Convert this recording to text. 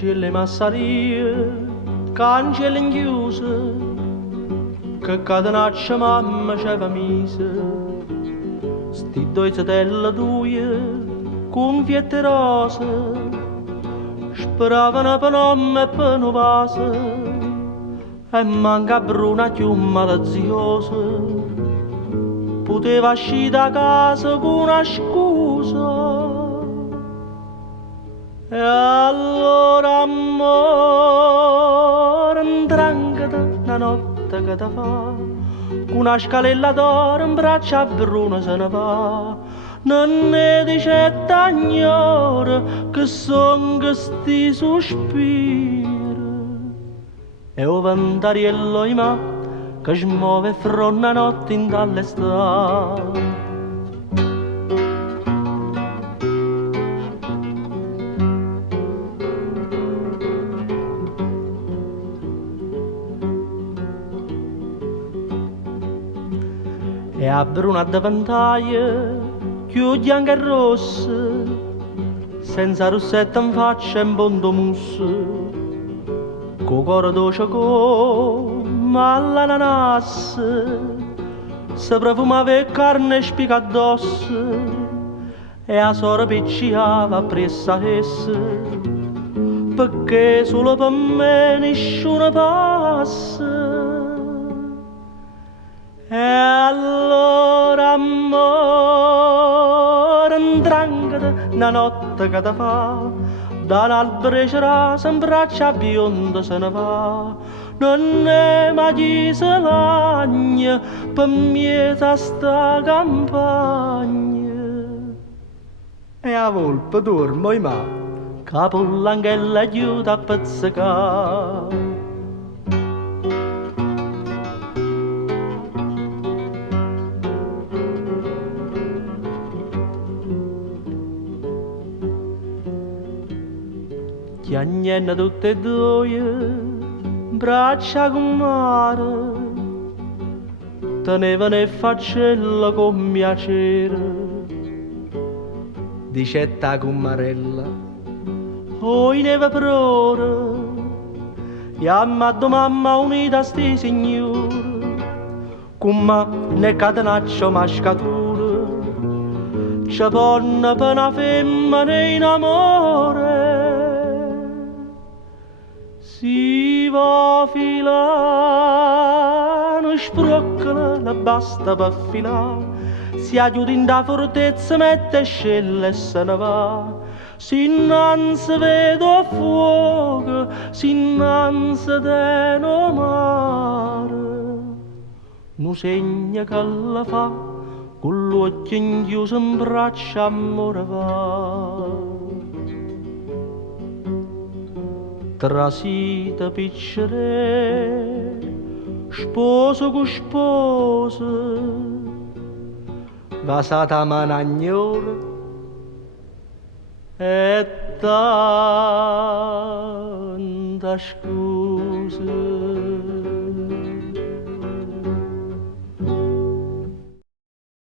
cancelli massarie, cancelli chiuse, che catenaccia mamma c'aveva mise, sti due satelle tue, con fiette rose, speravano per nome e per un vaso, e manca bruna più maliziosa, poteva uscire da casa con una scusa. E allora amore, intrancata una notte che ti fa, con una scalella d'oro in braccio a Bruno se ne va. Non ne dice t'agnore che son questi sospiri, e o ventariello in mano che smuove fra una notte in dall'estate. E a bruna da ventaglia, più bianca e rossa, senza rossetta in faccia e in bondo musso, co cuore dolce come all'ananas, se profumava e carne spica addosso, e a sora picciava appresso a essa, perché solo per me nessuno passa. E allora amore, intrancata una notte che ti fa, da un albero cerasa in braccia bionda se ne va. Non è mai chi se lagna per mieta sta campagna. E a volpe dormo in mano, capo l'anghella aiuta a pizzicare. Chiagnenna tutte e due, braccia con mare, tenevano e faccella con piacere. Dicetta con marella, oi neve per ora, chiamando mamma unita sti signore, con ma ne catenaccio mascatura, c'è ponna per una femmina in amore. Si va filare, sbroccola la basta per filare, si aiuta in da fortezza, mette scella e se ne va. Si innanzi vedo fuoco, si innanzi teno mare, nu segna che la fa, con l'occhio inchiuso in braccia amore va. Trasita piccere, sposo con sposo, vasata managnora e tanta scusa.